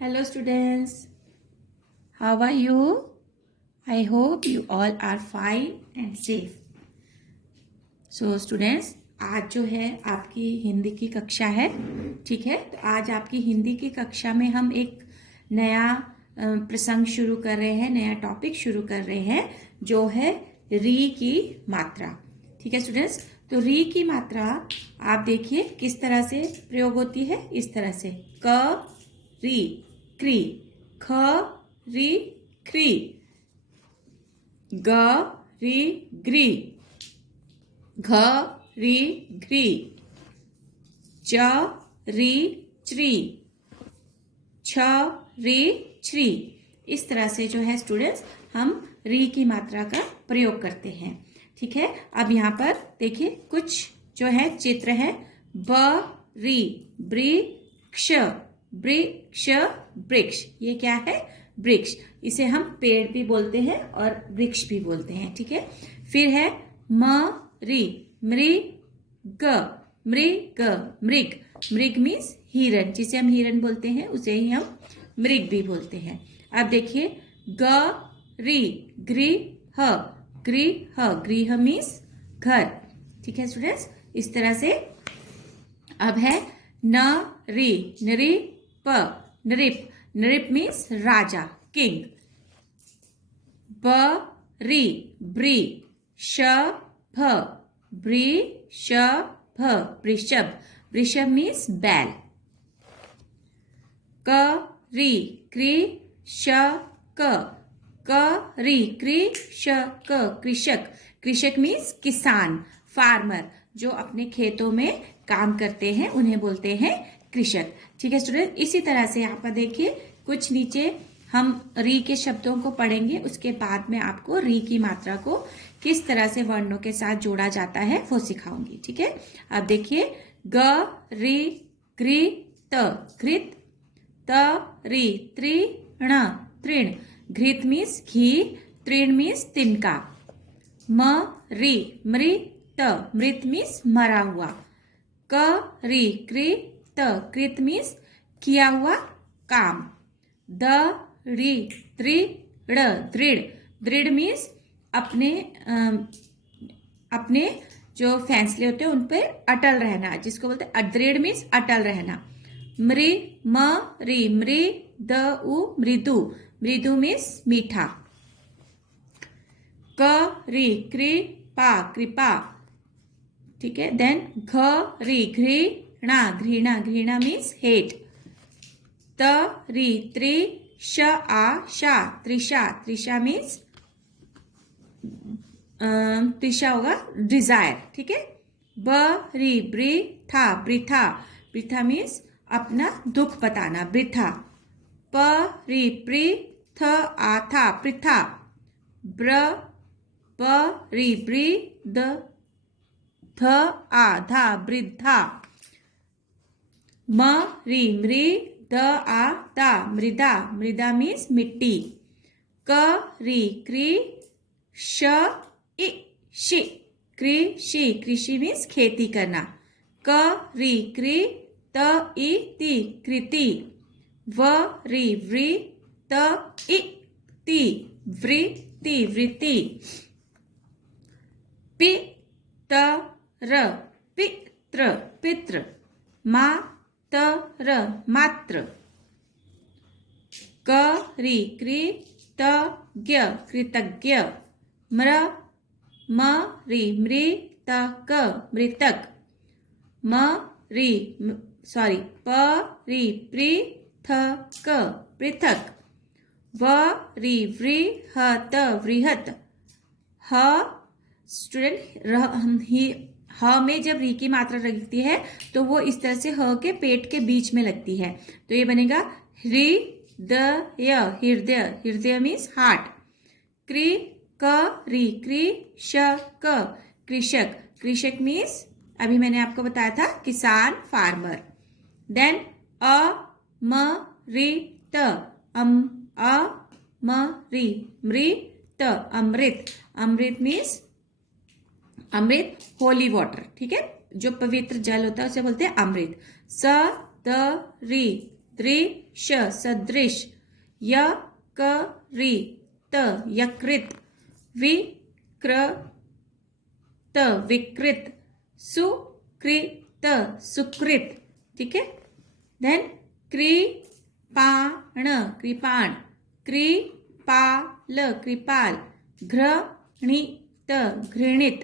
Hello students, how are you? I hope you all are fine and safe. So students, आज जो है आपकी हिंदी की कक्षा है, ठीक है। तो आज आपकी हिंदी की कक्षा में हम एक नया प्रसंग शुरू कर रहे हैं, नया टॉपिक शुरू कर रहे हैं जो है री की मात्रा। ठीक है स्टूडेंट्स, तो री की मात्रा आप देखिए किस तरह से प्रयोग होती है। इस तरह से क री क्री, ख री क्री, ग री ग्री, घ री घ्री, च री च्री, छ री छ्री। इस तरह से जो है स्टूडेंट्स हम री की मात्रा का प्रयोग करते हैं। ठीक है, अब यहाँ पर देखिए कुछ जो है चित्र है। ब री वृक्ष, वृक्ष वृक्ष, ये क्या है? वृक्ष। इसे हम पेड़ भी बोलते हैं और वृक्ष भी बोलते हैं। ठीक है, फिर है म री मृग, मृग मृग, मृग मीन्स हिरन, जिसे हम हिरन बोलते हैं उसे ही हम मृग भी बोलते हैं। अब देखिए ग री गृह, गृह, गृह मीन्स घर। ठीक है स्टूडेंट्स, इस तरह से। अब है न री नृप, नृप, नृप मीन्स राजा, किंग। ब री ब्री श भ, वृषभ, वृषभ, वृषभ मीन्स बैल। क री कृषक, क री कृषक, कृषक, कृषक मीन्स किसान, फार्मर, जो अपने खेतों में काम करते हैं उन्हें बोलते हैं कृषक। ठीक है स्टूडेंट, इसी तरह से यहाँ पर देखिए कुछ नीचे हम री के शब्दों को पढ़ेंगे, उसके बाद में आपको री की मात्रा को किस तरह से वर्णों के साथ जोड़ा जाता है वो सिखाऊंगी। ठीक है, अब देखिए ग री घृत, घृत, त री तृण, तृण, घृत मीन्स घी, तृण मीन्स तिनका। म री मृत, मृत मीन्स मरा हुआ। क री कृत, कृत मीन्स किया हुआ काम। द री दृढ़, दृढ़, दृढ़ मीन्स अपने अपने जो फैसले होते हैं उन पर अटल रहना, जिसको बोलते हैं दृढ़ मीन्स अटल रहना। मृ म री मृदु, मृदु, मृदु मीन्स मीठा। क री कृपा, कृपा। ठीक है, देन घ री घृणा, घृणा, घृणा मीन्स हेट। त री त्रिशा, त्रिशा, त्रिशा मीन्स त्रिशा होगा डिजायर। ठीक है, ब री वृथा, वृथा, वृथा मीन्स अपना दुख बताना, वृथा। प री पृथ आथा, पृथा। ब्र ब री वृद ध आधा, वृद्धा। म री मृद आदा, मृदा, मृदा मीन्स मिट्टी। क री कृषि, कृषि, कृषि मीन्स खेती करना। क री कृत इति, कृति। व री वृत इति, वृत्ति, वृत्ति। पितर, पित्र, पित्र। मातर, मात्र। क री कृतज्ञ, कृतज्ञ। म्र म री मृतक, मृतक। म री सॉरी प री पृथक, पृथक। व री वृहत, वृहत। ह स्टूडेंट ह में जब री की मात्रा लगती है तो वो इस तरह से ह के पेट के बीच में लगती है, तो ये बनेगा हृदय, हृदय, हृदय मीन्स हार्ट। कृ क री कृषक, कृषक, कृषक मीन्स अभी मैंने आपको बताया था किसान, फार्मर। देन अ म री त, अ म री मृत, अमृत, अमृत मीन्स अमृत, होली वाटर। ठीक है, जो पवित्र जल होता है उसे बोलते हैं अमृत। स त री दृश सदृश, यकृत यकृत, विकृत विकृत, सुकृत सुकृत। ठीक है। देन कृपाण कृपाण, कृपाल कृपाल, घृणित घृणित,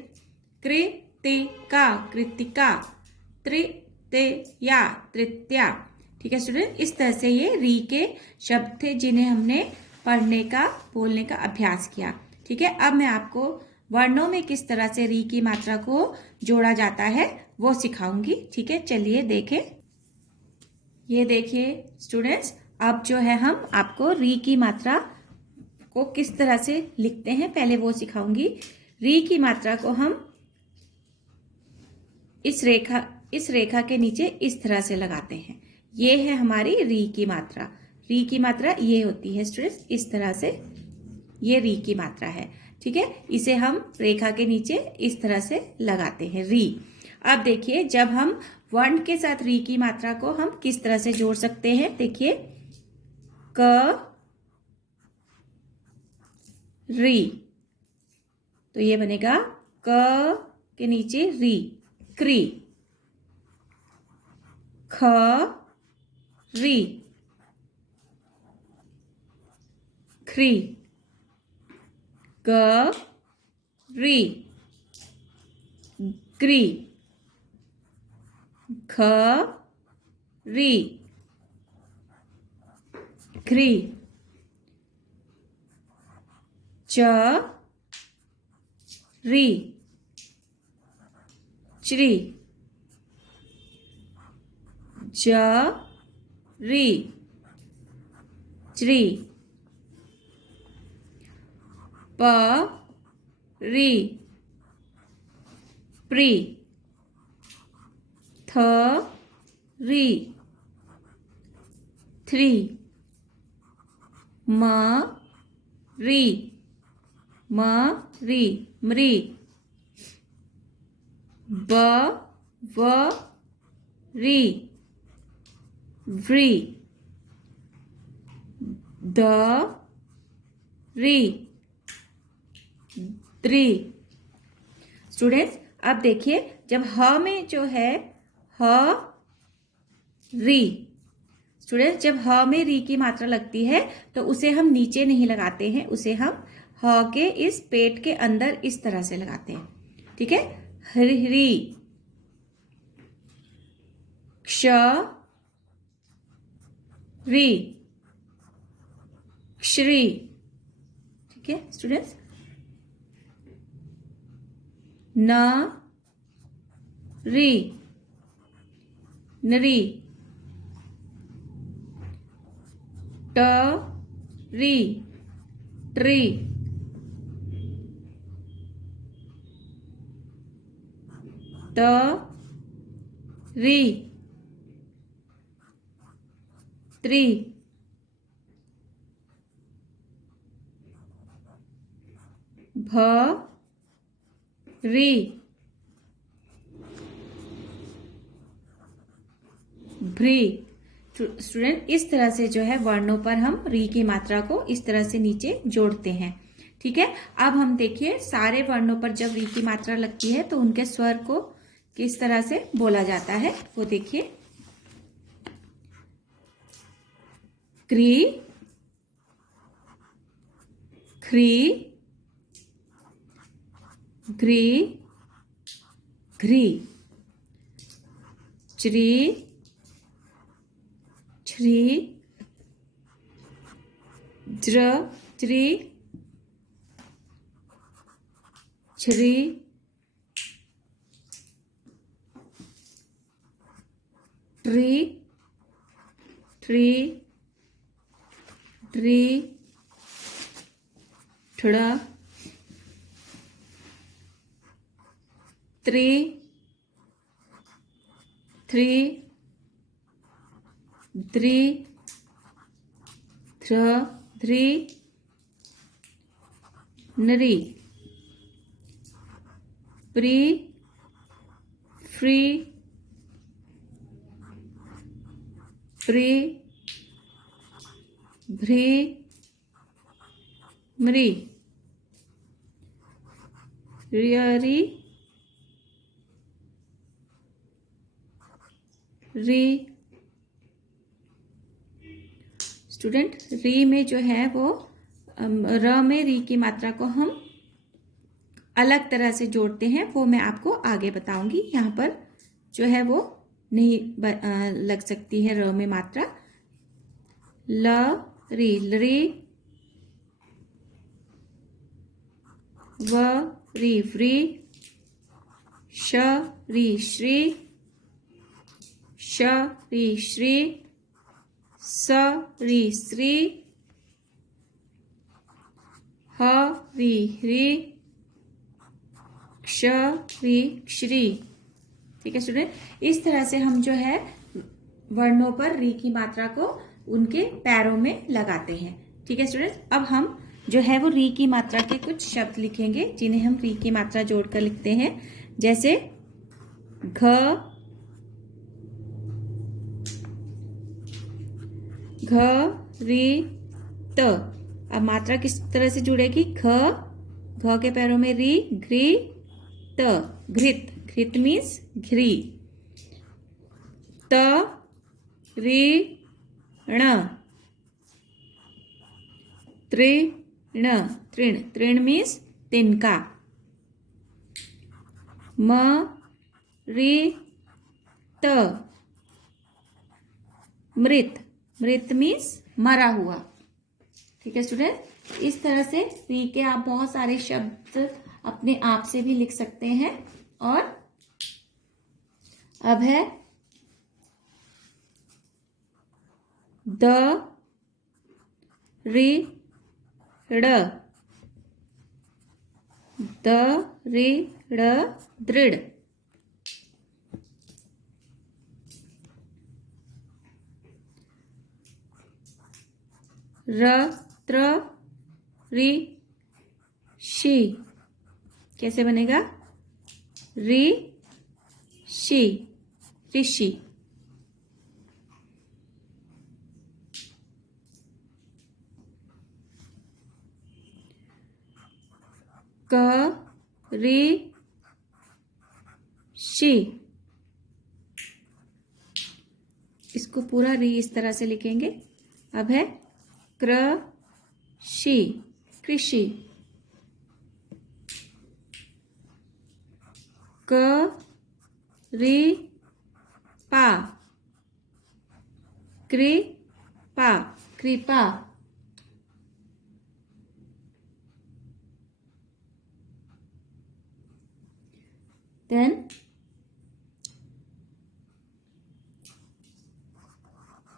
कृतिका कृतिका, तृतीया तृतीया। ठीक है स्टूडेंट, इस तरह से ये री के शब्द थे जिन्हें हमने पढ़ने का बोलने का अभ्यास किया। ठीक है। अब मैं आपको वर्णों में किस तरह से री की मात्रा को जोड़ा जाता है वो सिखाऊंगी। ठीक है, चलिए देखें। ये देखिए स्टूडेंट्स, अब जो है हम आपको री की मात्रा को किस तरह से लिखते हैं पहले वो सिखाऊंगी। री की मात्रा को हम इस रेखा के नीचे इस तरह से लगाते हैं। ये है हमारी री की मात्रा। री की मात्रा ये होती है स्टूडेंट्स, इस तरह से ये री की मात्रा है। ठीक है, इसे हम रेखा के नीचे इस तरह से लगाते हैं, री। अब देखिए, जब हम वर्ण के साथ री की मात्रा को हम किस तरह से जोड़ सकते हैं। देखिए, क री, तो ये बनेगा क के नीचे री, क्री। ख री, ख्री। ग री, ग्री। ख री, घ्री। च री, च्री। ज री, च्री। प री, प्री। थ री, थ्री। म री, म री, मरी। ब व री, व्री। द री, द्री। स्टूडेंट्स, अब देखिए, जब ह में जो है ह री, स्टूडेंट्स जब ह में री की मात्रा लगती है तो उसे हम नीचे नहीं लगाते हैं, उसे हम ह के इस पेट के अंदर इस तरह से लगाते हैं। ठीक है, हरी। क्ष री, श्री। ठीक है स्टूडेंट्स, न री, नरी। ट री, ट्री। त री, त्री। भ री, भ्री। स्टूडेंट, इस तरह से जो है वर्णों पर हम री की मात्रा को इस तरह से नीचे जोड़ते हैं। ठीक है, अब हम देखिए सारे वर्णों पर जब री की मात्रा लगती है तो उनके स्वर को किस तरह से बोला जाता है वो देखिए। क्री, ख्री, घ्री, घ्री। च्री, छ्री, ज्र, च्री, छ्री। ट्री, ट्री, ट्री। ठड़ा, त्री, थ्री, द्री, ध्र, ध्री। नरी, प्री, फ्री, प्री, भ्री मृ री री। स्टूडेंट री में जो है वो र में री की मात्रा को हम अलग तरह से जोड़ते हैं, वो मैं आपको आगे बताऊंगी। यहाँ पर जो है वो नहीं लग सकती है र में मात्रा। ल री लरी, व री व्री, श री श्री, श री श्री, स री श्री, ह री ह्री, क्ष री श्री। ठीक है स्टूडेंट, इस तरह से हम जो है वर्णों पर री की मात्रा को उनके पैरों में लगाते हैं। ठीक है स्टूडेंट, अब हम जो है वो री की मात्रा के कुछ शब्द लिखेंगे जिन्हें हम री की मात्रा जोड़कर लिखते हैं। जैसे घ री त। अब मात्रा किस तरह से जुड़ेगी? घ के पैरों में री, घ्री, त घृत। घृत मीन्स घ्री। त री ण तृण। तृण तृण मीन्स तिनका। म री त मृत। मृत मीन्स मरा हुआ। ठीक है स्टूडेंट, इस तरह से री के आप बहुत सारे शब्द अपने आप से भी लिख सकते हैं। और अब है द री ड़। द री ड़ दृढ़। र त्र री शी। कैसे बनेगा? री शी ऋषि। क री शी। इसको पूरा री इस तरह से लिखेंगे। अब है कृषि कृषि। क री पा कृपा कृपा। देन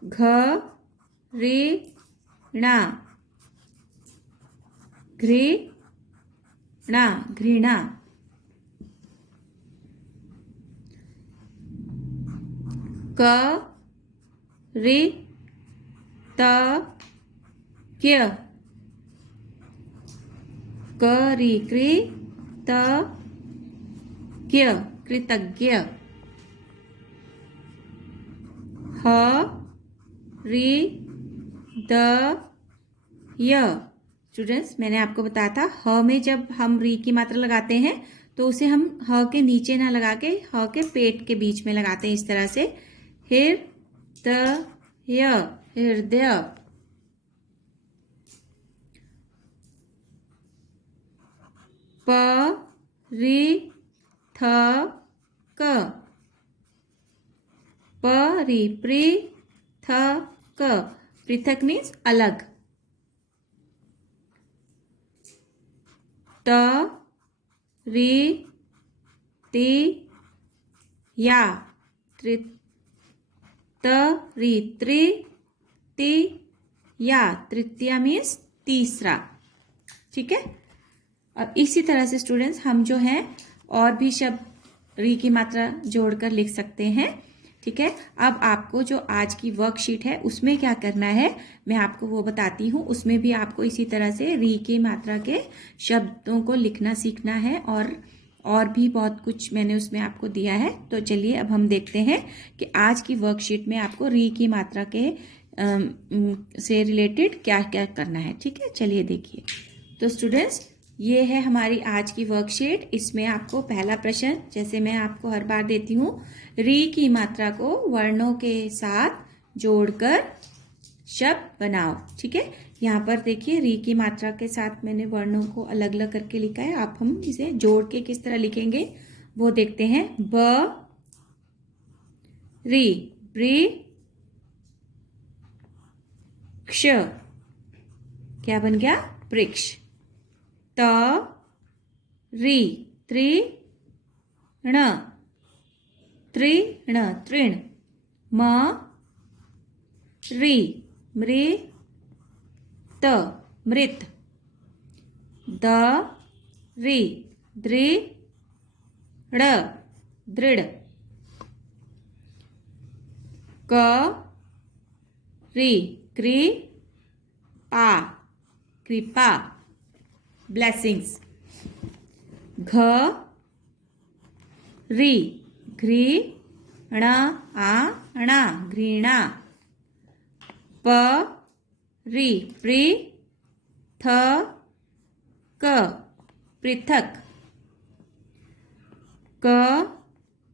घ री णा घृणा घृणा। क रि त क्य। क रि कृ त क्य कृतज्ञ। ह रि द य। स्टूडेंट्स, मैंने आपको बताया था ह में जब हम री की मात्रा लगाते हैं तो उसे हम ह के नीचे ना लगा के ह के पेट के बीच में लगाते हैं, इस तरह से। हृदय हृदय। प रि थ क प रि प्रि थ क। पृथक मीन्स अलग। त रि ति या त रि त्रि ति या तृतीया मीन्स तीसरा। ठीक है, अब इसी तरह से स्टूडेंट्स हम जो है और भी शब्द री की मात्रा जोड़कर लिख सकते हैं। ठीक है, अब आपको जो आज की वर्कशीट है उसमें क्या करना है मैं आपको वो बताती हूँ। उसमें भी आपको इसी तरह से री की मात्रा के शब्दों को लिखना सीखना है और भी बहुत कुछ मैंने उसमें आपको दिया है। तो चलिए अब हम देखते हैं कि आज की वर्कशीट में आपको री की मात्रा के से रिलेटेड क्या क्या करना है। ठीक है, चलिए देखिए। तो स्टूडेंट्स, ये है हमारी आज की वर्कशीट। इसमें आपको पहला प्रश्न, जैसे मैं आपको हर बार देती हूँ, री की मात्रा को वर्णों के साथ जोड़कर शब्द बनाओ। ठीक है, यहाँ पर देखिए री की मात्रा के साथ मैंने वर्णों को अलग अलग करके लिखा है। आप हम इसे जोड़ के किस तरह लिखेंगे वो देखते हैं। ब री, ब्री, क्ष, क्या बन गया? वृक्ष। त री, त्रि ण, तृण, तृण। म री, मृ त, मृत। द री, दृ ड़, दृढ़। क री, कृ पा, कृपा, ब्लेसिंग्स। घ री, घृ ण आ णा, घृणा। प री, प्रि थ क, पृथक। क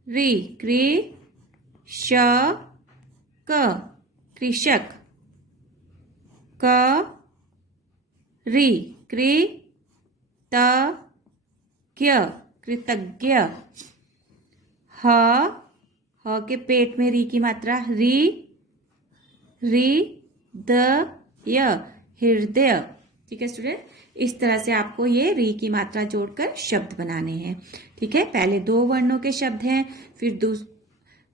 री, कृ श क, कृषक। क री, कृ त ज्ञ, कृतज्ञ। ह के पेट में री की मात्रा, री री द य, हृदय। ठीक है स्टूडेंट, इस तरह से आपको ये री की मात्रा जोड़कर शब्द बनाने हैं। ठीक है, पहले 2 वर्णों के शब्द हैं, फिर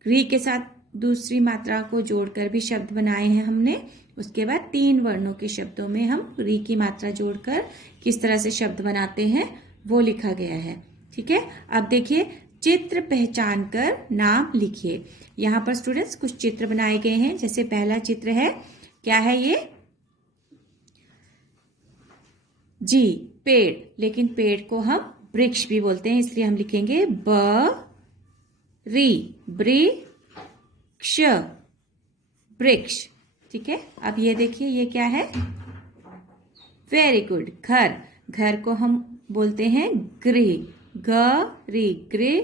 री के साथ दूसरी मात्रा को जोड़कर भी शब्द बनाए हैं हमने। उसके बाद 3 वर्णों के शब्दों में हम री की मात्रा जोड़कर किस तरह से शब्द बनाते हैं वो लिखा गया है। ठीक है, अब देखिए, चित्र पहचान कर नाम लिखिए। यहाँ पर स्टूडेंट्स कुछ चित्र बनाए गए हैं। जैसे पहला चित्र है, क्या है ये? जी, पेड़, लेकिन पेड़ को हम वृक्ष भी बोलते हैं, इसलिए हम लिखेंगे ब री, वृक्ष, वृक्ष। ठीक है, अब ये देखिए, ये क्या है? वेरी गुड, घर। घर को हम बोलते हैं गृह, ग री, गृह,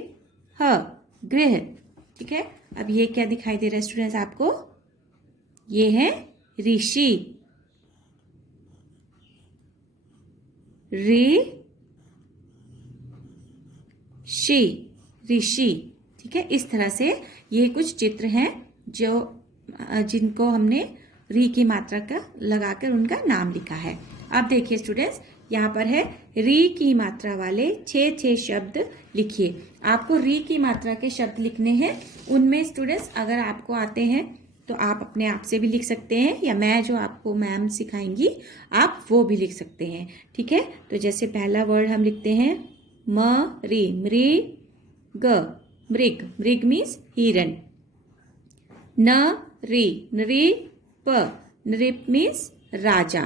गृह। ठीक है, अब ये क्या दिखाई दे रहा है स्टूडेंट्स आपको? ये है ऋषि, ऋषि, ऋषि। ठीक है, इस तरह से ये कुछ चित्र हैं जिनको हमने री की मात्रा का लगाकर उनका नाम लिखा है। अब देखिए स्टूडेंट्स, यहाँ पर है री की मात्रा वाले 6 शब्द लिखिए। आपको री की मात्रा के शब्द लिखने हैं। उनमें स्टूडेंट्स अगर आपको आते हैं तो आप अपने आप से भी लिख सकते हैं, या मैं जो आपको मैम सिखाएंगी आप वो भी लिख सकते हैं। ठीक है, तो जैसे पहला वर्ड हम लिखते हैं म री, मृग, मृग, मृग मीन्स हिरन। न री, नृप, नृप मीन्स राजा,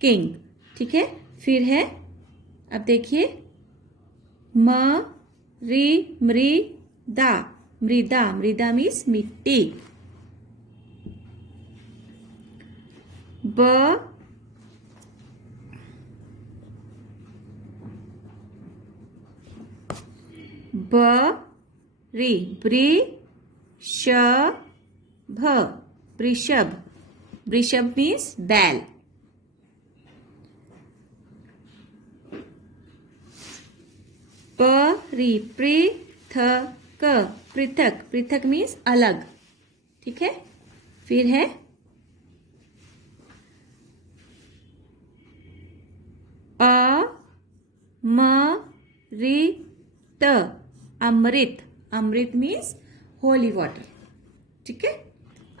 किंग। ठीक है, फिर है, अब देखिए, म री, मृदा, मृदा, मृदा मीन्स मिट्टी। ब री, वृषभ, वृषभ, वृषभ मीन्स बैल। प री, पृथक, पृथक, पृथक मीन्स अलग। ठीक है, फिर है अमृत, अमृत, अमृत मीन्स होली वाटर। ठीक है,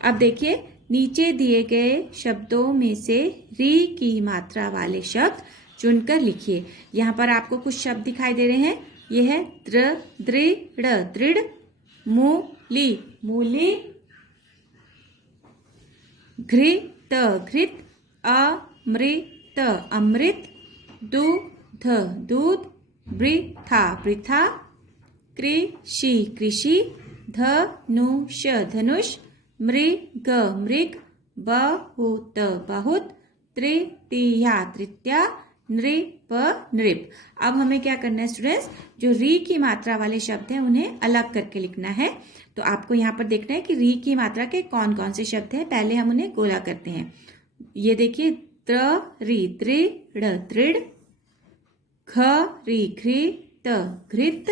अब देखिए, नीचे दिए गए शब्दों में से री की मात्रा वाले शब्द चुनकर लिखिए। यहाँ पर आपको कुछ शब्द दिखाई दे रहे हैं। ये है दृढ़, दृढ़, मूली, मूली, घृत, घृत, अमृत, अमृत, दूध, दूध, वृथा, वृथा, कृषि, कृषि, धनुष, धनुष, मृग, मृग, बहुत बहुत, तृतीया तृतीया, नृप नृप। अब हमें क्या करना है स्टूडेंट्स, जो री की मात्रा वाले शब्द हैं उन्हें अलग करके लिखना है। तो आपको यहाँ पर देखना है कि री की मात्रा के कौन कौन से शब्द हैं, पहले हम उन्हें गोला करते हैं। ये देखिए, त्री तृण तृण, ख री घृ त घृत,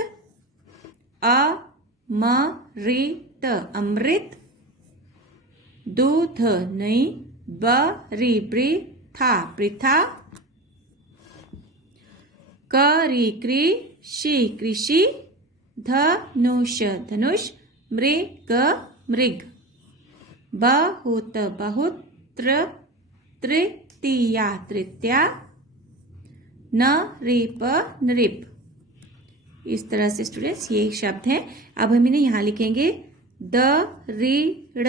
अमृत अमृत, दूध नहीं, बरी वृथा पृथा, करी कृषि कृषि, धनुष धनुष, मृग मृग, बहुत बहुत, तृतीया तृतीया, नृप नृप। इस तरह से स्टूडेंट्स ये शब्द हैं। अब हम इन्हें यहां लिखेंगे, दृढ़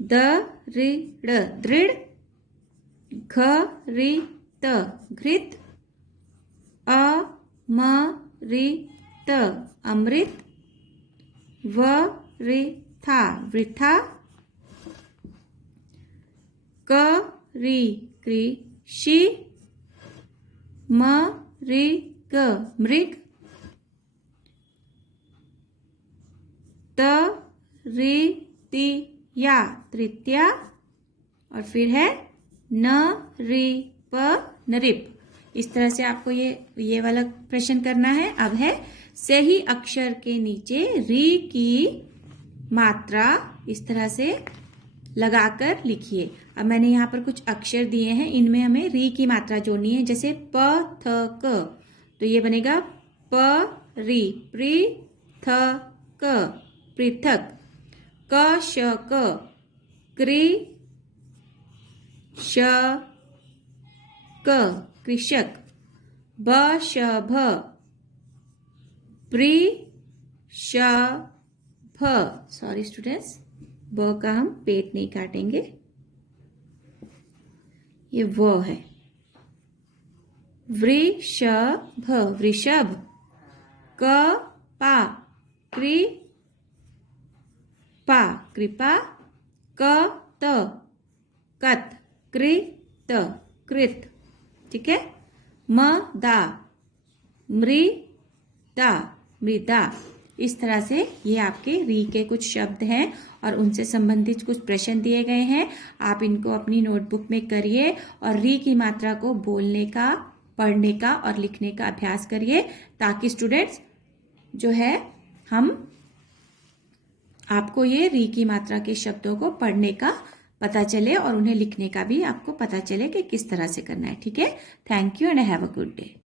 दृढ़ दृढ़, घृत घृत, अमृत अमृत, वृथा वृथा, करी कृषि, मृग मृग, तृतीया तृतीया, और फिर है नृप नृप। इस तरह से आपको ये वाला प्रश्न करना है। अब है सही अक्षर के नीचे री की मात्रा इस तरह से लगाकर लिखिए। अब मैंने यहाँ पर कुछ अक्षर दिए हैं, इनमें हमें री की मात्रा जोड़नी है। जैसे प थ क, तो ये बनेगा प री पृथक पृथक, क श क कृषक कृषक, ब श भ वृषभ। सॉरी स्टूडेंट्स, ब का हम पेट नहीं काटेंगे, ये वो है। वृषभ वृषभ, कपा कृपा कृपा, कत कत, कृत कृत। ठीक है। मदा मृदा मृदा। इस तरह से ये आपके री के कुछ शब्द हैं और उनसे संबंधित कुछ प्रश्न दिए गए हैं। आप इनको अपनी नोटबुक में करिए और री की मात्रा को बोलने का, पढ़ने का और लिखने का अभ्यास करिए, ताकि स्टूडेंट्स जो है आपको ये री की मात्रा के शब्दों को पढ़ने का पता चले और उन्हें लिखने का भी आपको पता चले कि किस तरह से करना है। ठीक है। Thank you and have a good day.